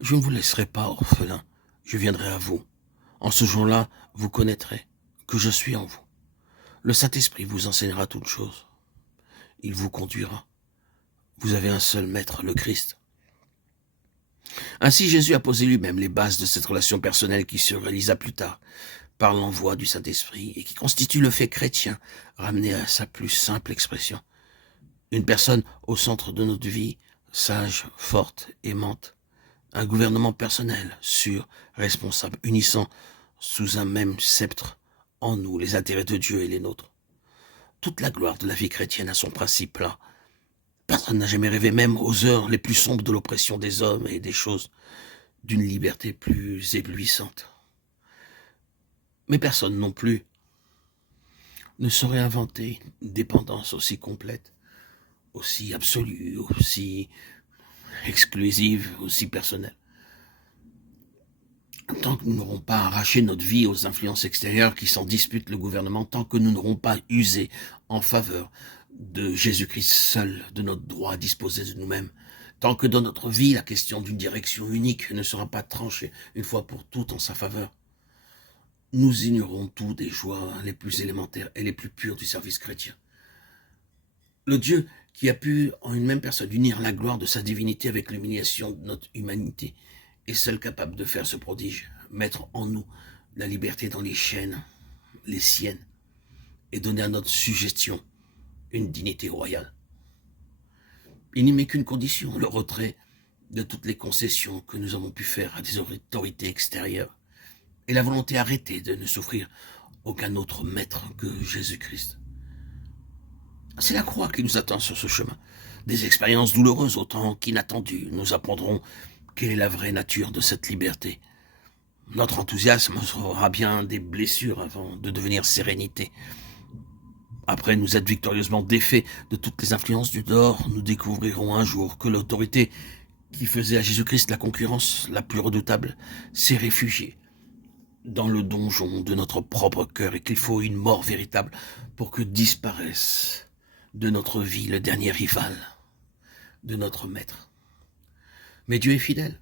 Je ne vous laisserai pas orphelin, je viendrai à vous. En ce jour-là, vous connaîtrez que je suis en vous. Le Saint-Esprit vous enseignera toutes choses. Il vous conduira. Vous avez un seul maître, le Christ. Ainsi, Jésus a posé lui-même les bases de cette relation personnelle qui se réalisa plus tard par l'envoi du Saint-Esprit et qui constitue le fait chrétien ramené à sa plus simple expression. Une personne au centre de notre vie, sage, forte, aimante. Un gouvernement personnel, sûr, responsable, unissant sous un même sceptre en nous les intérêts de Dieu et les nôtres. Toute la gloire de la vie chrétienne a son principe là. Personne n'a jamais rêvé, même aux heures les plus sombres de l'oppression des hommes et des choses, d'une liberté plus éblouissante. Mais personne non plus ne saurait inventer une dépendance aussi complète, aussi absolue, aussi exclusive, aussi personnelle. Tant que nous n'aurons pas arraché notre vie aux influences extérieures qui s'en disputent le gouvernement, tant que nous n'aurons pas usé en faveur de Jésus-Christ seul, de notre droit à disposer de nous-mêmes, tant que dans notre vie la question d'une direction unique ne sera pas tranchée une fois pour toutes en sa faveur, nous ignorons tout des joies les plus élémentaires et les plus pures du service chrétien. Le Dieu qui a pu en une même personne unir la gloire de sa divinité avec l'humiliation de notre humanité est seul capable de faire ce prodige, mettre en nous la liberté dans les chaînes, les siennes, et donner à notre suggestion une dignité royale. Il n'y met qu'une condition, le retrait de toutes les concessions que nous avons pu faire à des autorités extérieures, et la volonté arrêtée de ne souffrir aucun autre maître que Jésus-Christ. C'est la croix qui nous attend sur ce chemin. Des expériences douloureuses autant qu'inattendues nous apprendront quelle est la vraie nature de cette liberté. Notre enthousiasme sera bien des blessures avant de devenir sérénité. Après nous être victorieusement défaits de toutes les influences du dehors, nous découvrirons un jour que l'autorité qui faisait à Jésus-Christ la concurrence la plus redoutable s'est réfugiée dans le donjon de notre propre cœur et qu'il faut une mort véritable pour que disparaisse de notre vie le dernier rival de notre maître. Mais Dieu est fidèle.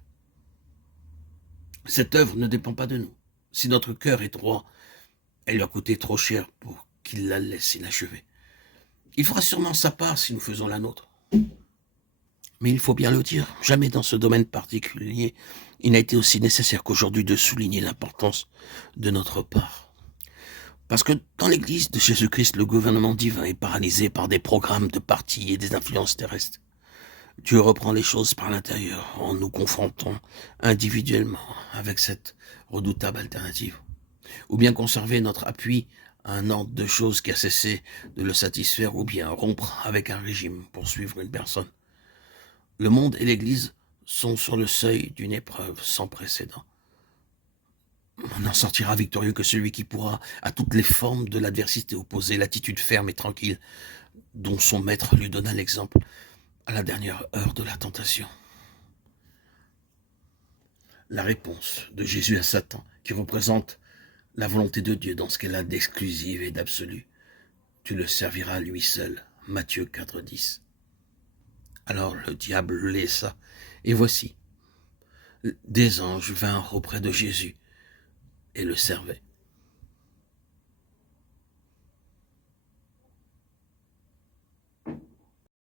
Cette œuvre ne dépend pas de nous. Si notre cœur est droit, elle lui a coûté trop cher pour qu'il la laisse inachevée. Il fera sûrement sa part si nous faisons la nôtre. Mais il faut bien le dire, jamais dans ce domaine particulier, il n'a été aussi nécessaire qu'aujourd'hui de souligner l'importance de notre part. Parce que dans l'Église de Jésus-Christ, le gouvernement divin est paralysé par des programmes de partis et des influences terrestres. Dieu reprend les choses par l'intérieur en nous confrontant individuellement avec cette redoutable alternative. Ou bien conserver notre appui à un ordre de choses qui a cessé de le satisfaire, ou bien rompre avec un régime pour suivre une personne. Le monde et l'Église sont sur le seuil d'une épreuve sans précédent. On n'en sortira victorieux que celui qui pourra, à toutes les formes de l'adversité, opposer l'attitude ferme et tranquille dont son maître lui donna l'exemple à la dernière heure de la tentation. La réponse de Jésus à Satan, qui représente la volonté de Dieu dans ce qu'elle a d'exclusive et d'absolu. Tu le serviras lui seul. Matthieu 4,10. Alors le diable le laissa, et voici, des anges vinrent auprès de Jésus et le servaient.